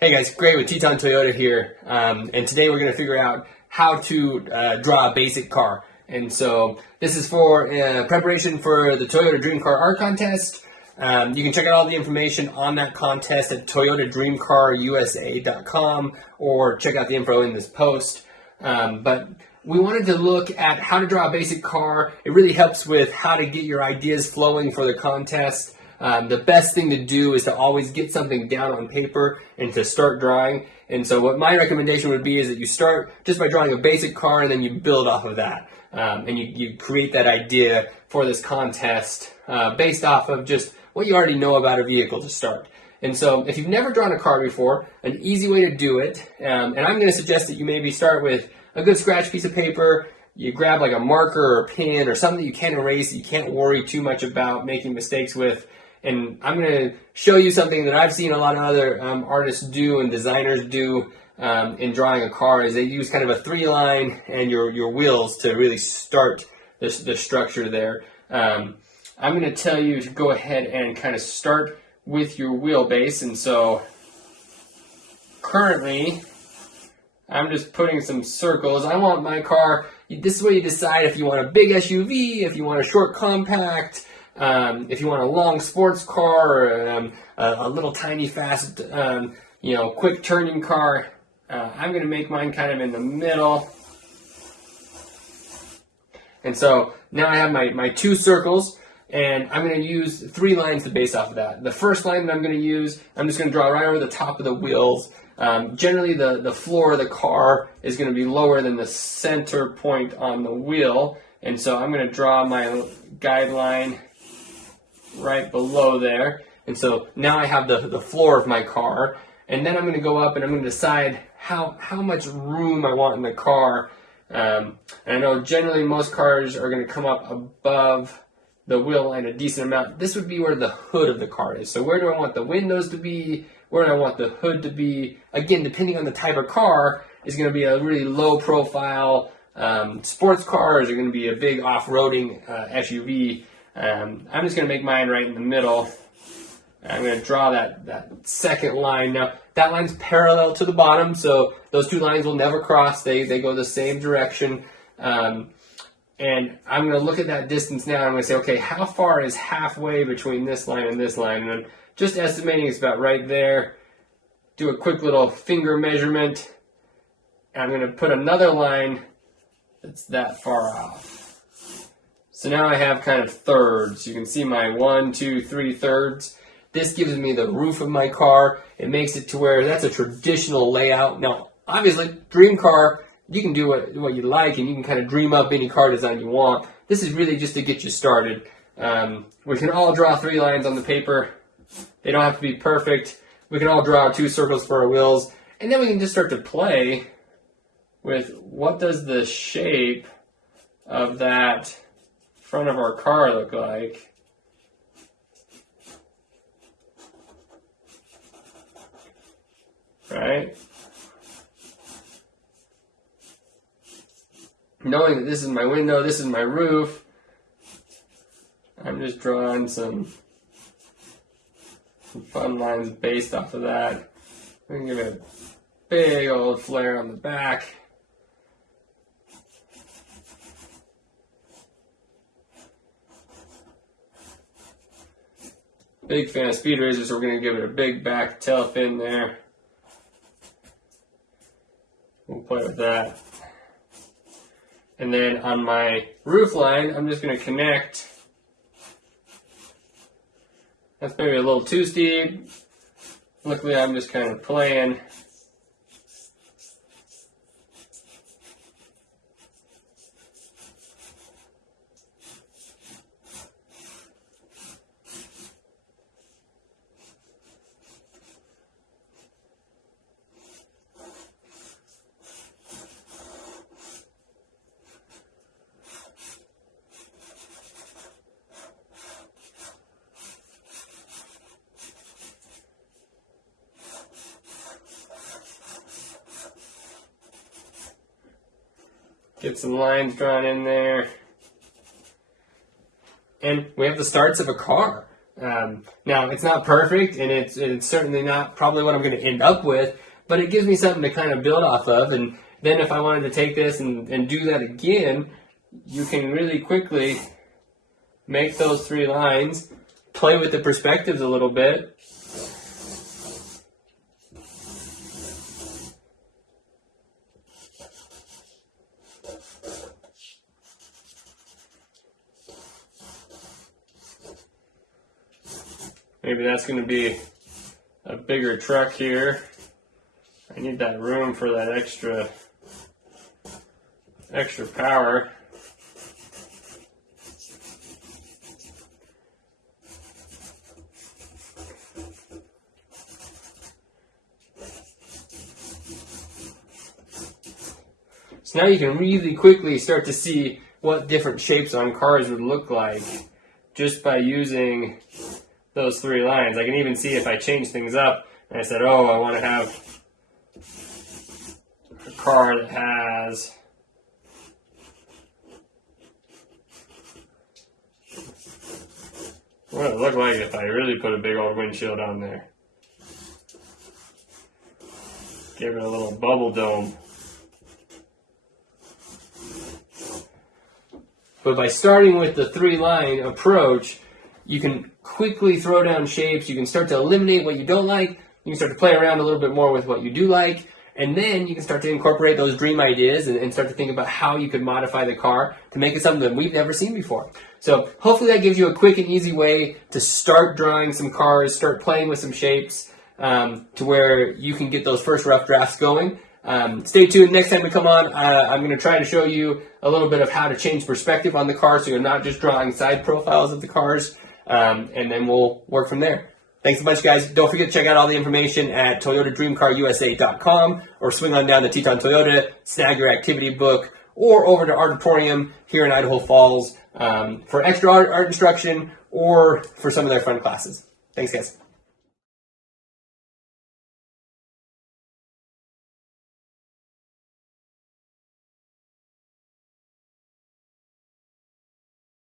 Hey guys, Gray with Teton Toyota here, and today we're going to figure out how to draw a basic car. And so this is for preparation for the Toyota Dream Car Art Contest. You can check out all the information on that contest at toyotadreamcarusa.com or check out the info in this post. But we wanted to look at how to draw a basic car. It really helps with how to get your ideas flowing for the contest. The best thing to do is to always get something down on paper and to start drawing. And so what my recommendation would be is that you start just by drawing a basic car and then you build off of that. And you create that idea for this contest based off of just what you already know about a vehicle to start. And so if you've never drawn a car before, an easy way to do it, and I'm going to suggest that you maybe start with a good scratch piece of paper. You grab like a marker or a pen or something that you can't erase, that you can't worry too much about making mistakes with. And I'm going to show you something that I've seen a lot of other artists do and designers do in drawing a car, is they use kind of a 3-line and your wheels to really start the structure there. I'm going to tell you to go ahead and kind of start with your wheelbase. And so currently I'm just putting some circles. I want my car, this is where you decide if you want a big SUV, if you want a short compact, if you want a long sports car, or a little tiny fast, quick turning car. I'm going to make mine kind of in the middle. And so now I have my 2 circles, and I'm going to use 3 lines to base off of that. The first line that I'm going to use, I'm just going to draw right over the top of the wheels. Generally, the floor of the car is going to be lower than the center point on the wheel. And so I'm going to draw my guideline right below there. And so now I have the floor of my car, and then I'm going to go up and I'm going to decide how much room I want in the car. And I know generally most cars are going to come up above the wheel line a decent amount. This would be where the hood of the car is. So where do I want the windows to be? Where do I want the hood to be? Again, depending on the type of car, is going to be a really low profile sports car, or is it going to be a big off-roading SUV? I'm just going to make mine right in the middle. I'm going to draw that second line. Now, that line's parallel to the bottom, so those 2 lines will never cross. They go the same direction. And I'm going to look at that distance now. I'm going to say, okay, how far is halfway between this line and this line? And I'm just estimating it's about right there. Do a quick little finger measurement. And I'm going to put another line that's that far off. So now I have kind of thirds. You can see my 1, 2, 3 thirds. This gives me the roof of my car. It makes it to where that's a traditional layout. Now, obviously, dream car, you can do what you like, and you can kind of dream up any car design you want. This is really just to get you started. We can all draw 3 lines on the paper. They don't have to be perfect. We can all draw 2 circles for our wheels. And then we can just start to play with what does the shape of that front of our car look like. Right? Knowing that this is my window, this is my roof, I'm just drawing some fun lines based off of that. We can give it a big old flare on the back. Big fan of Speed Racer, so we're going to give it a big back tail fin there. We'll play with that. And then on my roof line, I'm just going to connect. That's maybe a little too steep. Luckily, I'm just kind of playing. Get some lines drawn in there. And we have the starts of a car. Now, it's not perfect, and it's certainly not probably what I'm going to end up with, but it gives me something to kind of build off of. And then if I wanted to take this and do that again, you can really quickly make those 3 lines, play with the perspectives a little bit. Maybe that's going to be a bigger truck here. I need that room for that extra power. So now you can really quickly start to see what different shapes on cars would look like just by using those 3 lines. I can even see if I change things up and I said, oh, I want to have a car that has what would it look like if I really put a big old windshield on there? Give it a little bubble dome. But by starting with the 3-line approach, you can quickly throw down shapes. You can start to eliminate what you don't like. You can start to play around a little bit more with what you do like. And then you can start to incorporate those dream ideas and start to think about how you could modify the car to make it something that we've never seen before. So hopefully that gives you a quick and easy way to start drawing some cars, start playing with some shapes, to where you can get those first rough drafts going. Stay tuned. Next time we come on, I'm going to try to show you a little bit of how to change perspective on the car so you're not just drawing side profiles of the cars, and then we'll work from there. Thanks a bunch, guys. Don't forget to check out all the information at ToyotaDreamCarUSA.com or swing on down to Teton Toyota, snag your activity book, or over to Artatorium here in Idaho Falls for extra art instruction or for some of their fun classes. Thanks, guys.